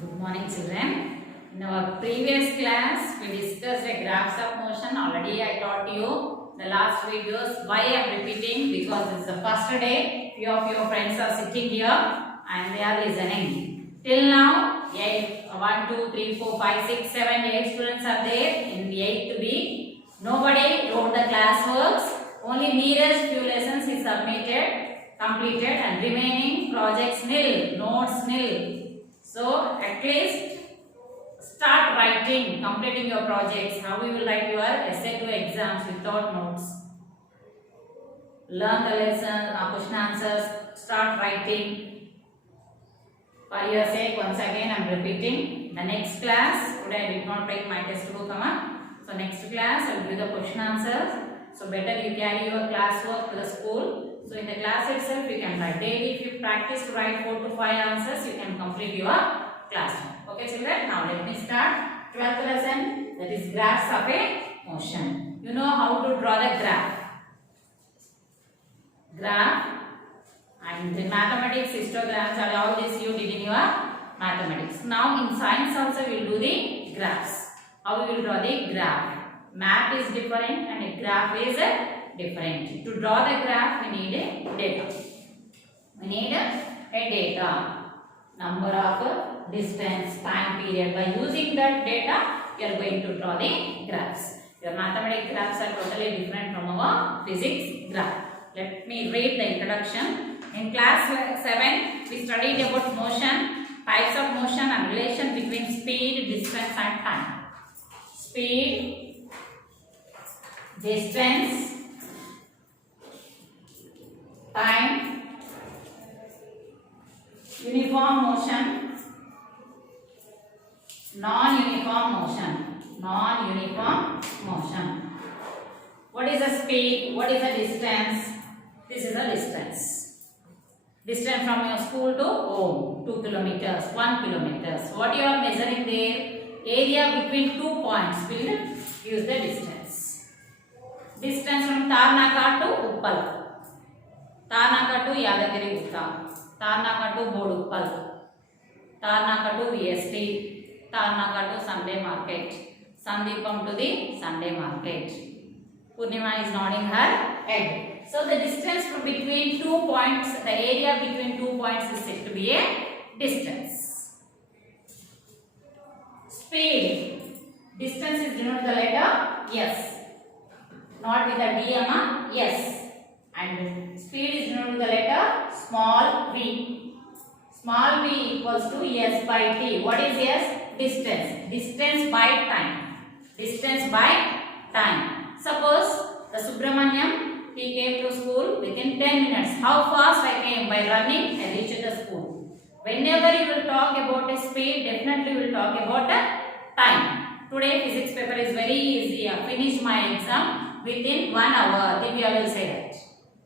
Good morning, children. In our previous class, we discussed a graphs of motion. Already I taught you the last videos. Why I am repeating? Because it's the first day. Few of your friends are sitting here and they are listening. Till now, 1, 2, 3, 4, 5, 6, 7, 8 students are there in the 8th B. Nobody wrote the class works. Only nearest few lessons is completed, and remaining projects nil, notes nil. So at least start writing, completing your projects. How you will write your essay to exams without notes. Learn the lesson, question answers, start writing. For your sake, once again I am repeating. The next class, today I did not take my textbook. So next class I will give the question answers. So better you carry your classwork to the school. So in the class itself you can write. Daily if you practice to write 4 to 5 answers, you can complete your classroom. Okay children, now let me start 12th lesson, that is graphs of a motion. You know how to draw the graph. And in mathematics, histograms and all this you did in your mathematics. Now in science also we will do the graphs. How we will draw the graph. Map is different and a graph is different. To draw the graph we need a data. We need a data. Number of distance, time period. By using that data, we are going to draw the graphs. Your mathematics graphs are totally different from our physics graph. Let me read the introduction. In class 7, we studied about motion, types of motion and relation between speed, distance and time. Speed, distance, time, uniform motion, non-uniform motion. Non-uniform motion. What is the speed? What is the distance? This is the distance. Distance from your school to home, 2 kilometers, 1 kilometers. What you are measuring there? Area between 2 points will use the distance. Distance from Tarnaka to Uppal. Tarnaka to Yadagiri Gutta. Tarnaka to Boduppal. Tarnaka to VST. Tarnaka to Sunday Market. Sandipam to the Sunday Market. Purnima is nodding her head. So the distance between 2 points, the area between 2 points is said to be a distance. Speed. Distance is denoted the letter S. Not with the D, S. And speed is denoted with the letter small v. Small v equals to S by T. What is S? Distance. Distance by time. Distance by time. Suppose the Subramanyam, he came to school within 10 minutes. How fast I came? By running, I reached the school. Whenever you will talk about a speed, definitely you will talk about a time. Today physics paper is very easy. I finished my exam within 1 hour. Divya will say that.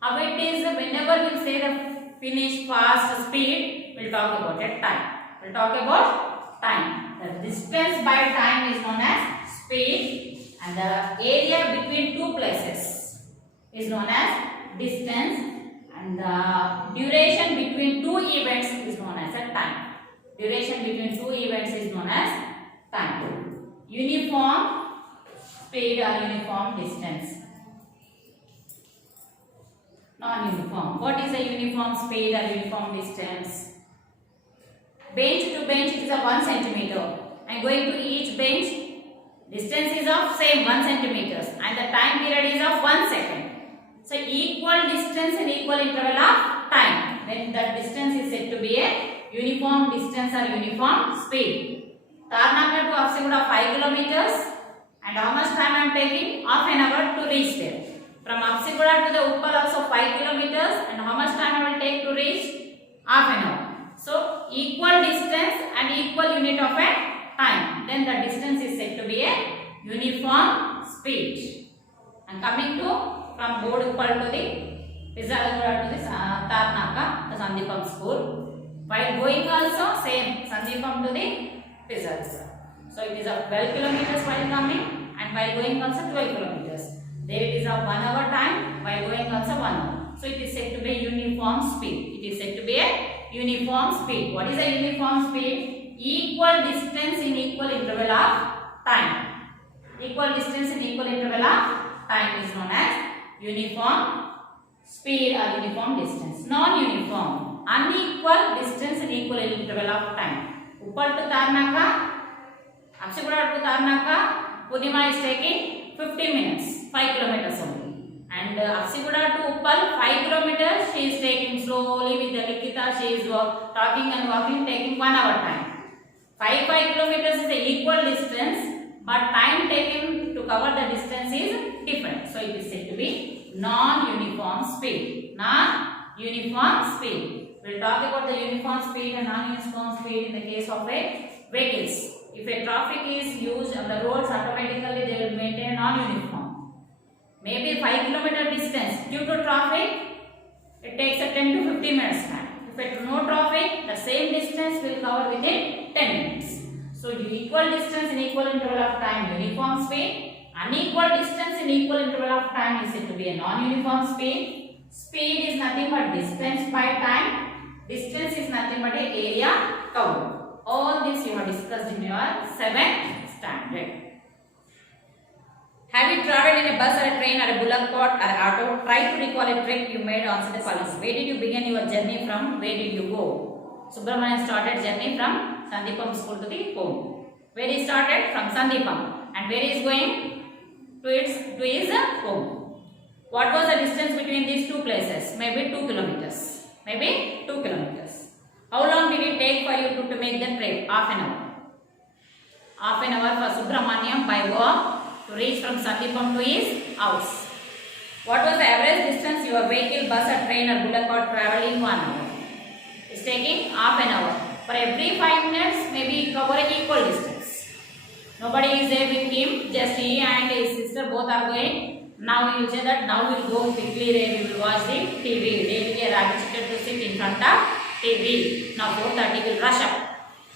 How it is, whenever we will say the finish, fast, speed, we will talk about a time. We will talk about time. The distance by time is known as speed, and the area between two places is known as distance, and the duration between two events is known as a time. Duration between two events is known as time. Uniform speed or uniform distance. Non-uniform. What is a uniform speed or uniform distance? Bench to bench it is a 1 centimeter. And going to each bench, distance is of same 1 centimeters and the time period is of 1 second. So equal distance and equal interval of time. Then that distance is said to be a uniform distance or uniform speed. Tarnaka to Afsiguda 5 kilometers, and how much time I am taking? Half an hour to reach there. From Afsiguda to the Uppal also 5 kilometers, and how much time I will take to reach? Half an hour. So equal distance and equal unit of a time. Then the distance is said to be a uniform speed. And coming to from Boduppal to the Pizzalaguda to the Tarnaka, the Sandipam school. While going also same, Sandipam to the Pizzalaguda. So it is of 12 kilometers while coming, and while going also 12 kilometers. There it is of 1 hour time, while going also 1 hour. So it is said to be uniform speed. It is said to be a uniform speed. What is a uniform speed? equal distance in equal interval of time. Equal distance in equal interval of time is known as uniform speed or uniform distance. Non-uniform, unequal distance in equal interval of time. Upper to Tarnaka, Akshipura to Tarnaka, Purnima is taking 15 minutes, 5 kilometers only. And Akshipura to Uppal, 5 kilometers, she is taking slowly with the Likita, she is talking and walking, taking 1 hour time. 5 kilometers is the equal distance, but time taken to cover the distance is different. So it is said to be non-uniform speed. Non-uniform speed. We will talk about the uniform speed and non-uniform speed in the case of a vehicles. If a traffic is used on the roads, automatically they will maintain non-uniform. Maybe 5 kilometer distance due to traffic, it takes a 10 to 15 minutes time. If it is no traffic, the same distance will cover within 10 minutes. So equal distance in equal interval of time, uniform speed. Unequal distance in equal interval of time is said to be a non-uniform speed. Speed is nothing but distance by time. Distance is nothing but a area covered. All this you have discussed in your 7th standard. Have you traveled in a bus or a train or a bullock cart or auto? Try to recall a trip you made on the following. Where did you begin your journey from? Where did you go? Subramanian started journey from Sandipam school to the home. Where he started? From Sandipam. And where he is going? To his home. What was the distance between these two places? Maybe 2 kilometers. Maybe 2 kilometers. How long did it take for you to make the trip? Half an hour. Half an hour for Subramaniam by walk to reach from Sandipam to his house. What was the average distance your vehicle, bus or train or bullock cart traveled in 1 hour? It's taking half an hour. For every 5 minutes, maybe cover an equal distance. Nobody is there with him, just he and his sister both are going. Now he will say that now we will go quickly there, we will watch the TV. They will get rabbit chicken to sit in front of TV. Now 4:30 will rush up.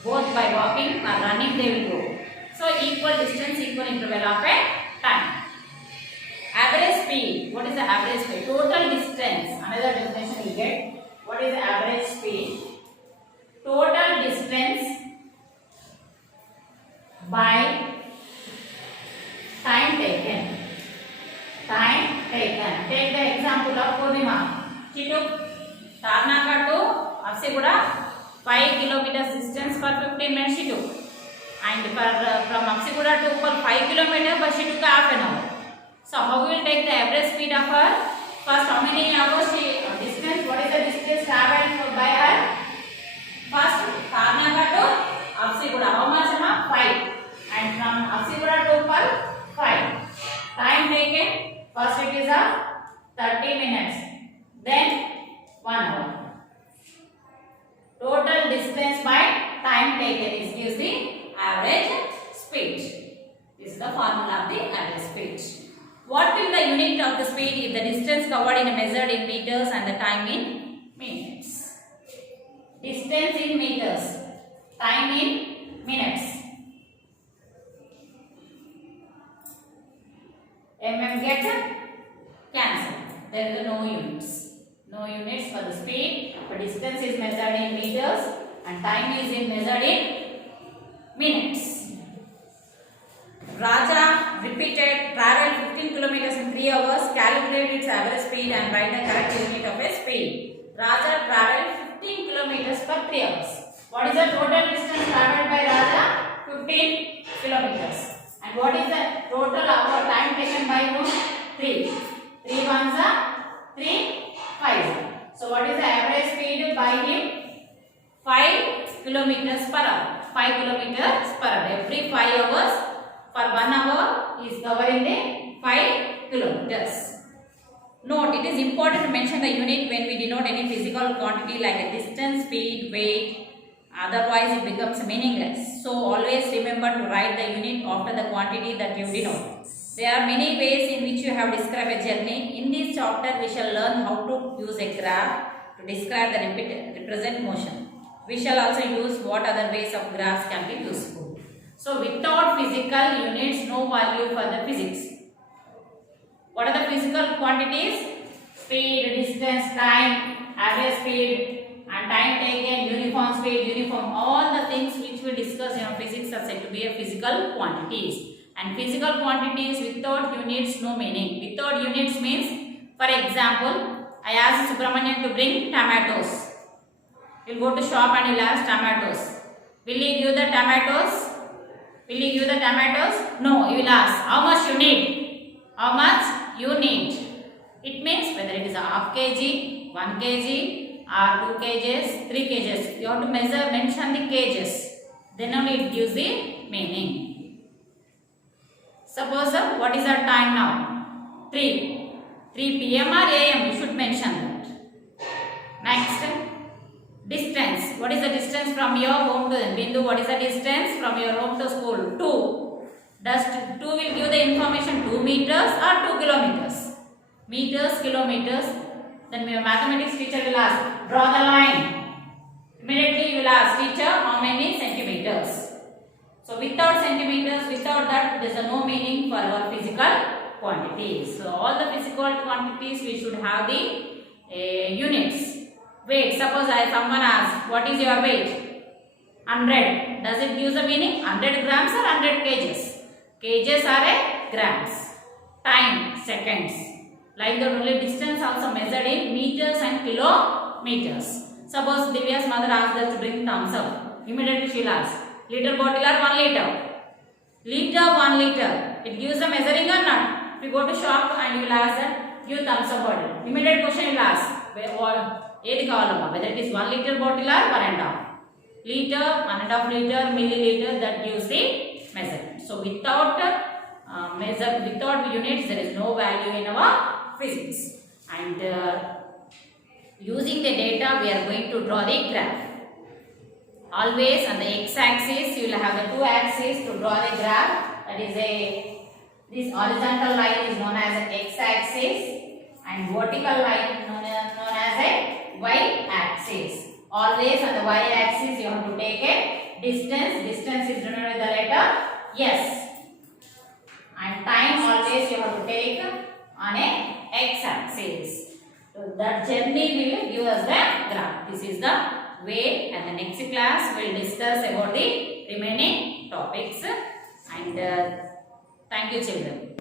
Both by walking or running they will go. So equal distance, equal interval of a time. Average speed. What is the average speed? Total distance. Another definition you get. What is the average speed? Total distance by time taken. Time taken. Take the example of Purnima. She took Tarnaka to Akshipura 5 kilometers distance for 15 minutes she took. And from Akshipura to Uppal 5 kilometers, but she took half an hour. So how we will take the average speed of her? First, how many hours she distance? What is the distance traveled by her? First, Tarnaka to Akshipura. How much? 5. And from Akshipura to Uppal 5. Time taken. First it is 30 minutes. Then 1 hour. Total distance by time taken is gives the average speed. This is the formula of the average speed. What will the unit of the speed if the distance covered in measured in meters and the time in minutes? Distance in meters, time in minutes. Get cancelled. There is no units. No units for the speed. The distance is measured in meters and time is measured in minutes. Raja repeated traveled 15 kilometers in 3 hours. Calculate its average speed and write the correct unit of a speed. Raja traveled 15 kilometers for 3 hours. What is the total distance traveled by Raja? 15 kilometers. And what is the total hour time taken by him? 3. 3 ones are 3 5. So what is the average speed by him? 5 kilometers per hour. 5 kilometers per hour. Every 5 hours for 1 hour is covering the 5 kilometers. Note, it is important to mention the unit when we denote any physical quantity like a distance, speed, weight. Otherwise, it becomes meaningless. So, always remember to write the unit after the quantity that you denote. There are many ways in which you have described a journey. In this chapter, we shall learn how to use a graph to describe the represent motion. We shall also use what other ways of graphs can be useful. So, without physical units, no value for the physics. What are the physical quantities? Speed, distance, time, average speed, and time taken, uniform speed, uniform, all the things which we discussed quantities are said to be a physical quantities. And physical quantities without units no meaning. Without units means, for example, I asked Subramanian to bring tomatoes. You will go to shop and you will ask tomatoes. Will he give the tomatoes? Will he give the tomatoes? No, you will ask how much you need. How much you need. It means whether it is a half kg, 1 kg or 2 kgs, 3 kgs. You have to mention the kgs. Then only it gives the meaning. Suppose what is our time now? 3 p.m. or a.m. You should mention that. Next, distance. What is the distance from your home to Bindu? What is the distance from your home to school? 2. Does 2 will give the information 2 meters or 2 kilometers? Meters, kilometers. Then your mathematics teacher will ask, draw the line. Immediately you will ask, teacher, how many centimeters? So without centimeters, without that, there is no meaning for our physical quantities. So all the physical quantities we should have the units. Weight. Suppose someone asks, what is your weight? 100. Does it give the meaning? 100 grams or 100 kgs? Kgs are a grams. Time, seconds. Like that only distance also measured in meters and kilometers. Suppose Divya's mother asked her to bring thumbs up. Immediately she will ask, liter bottle or 1 liter? Liter, 1 liter. It gives the measuring or not? If you go to shop and you will ask that, give thumbs up bottle. Immediate question you will ask, whether it is 1 liter bottle or 1.5 liter, 1.5 liter, milliliter, that gives the measurement. So without without units, there is no value in our physics. And using the data, we are going to draw the graph. Always on the x-axis, you will have the 2 axes to draw the graph. That is this horizontal line is known as the x-axis, and vertical line known as a y-axis. Always on the y-axis, you have to take a distance. Distance is denoted with the letter S. And time always you have to take on a x-axis. So that journey will give us the graph. This is the way, and the next class we will discuss about the remaining topics. And thank you, children.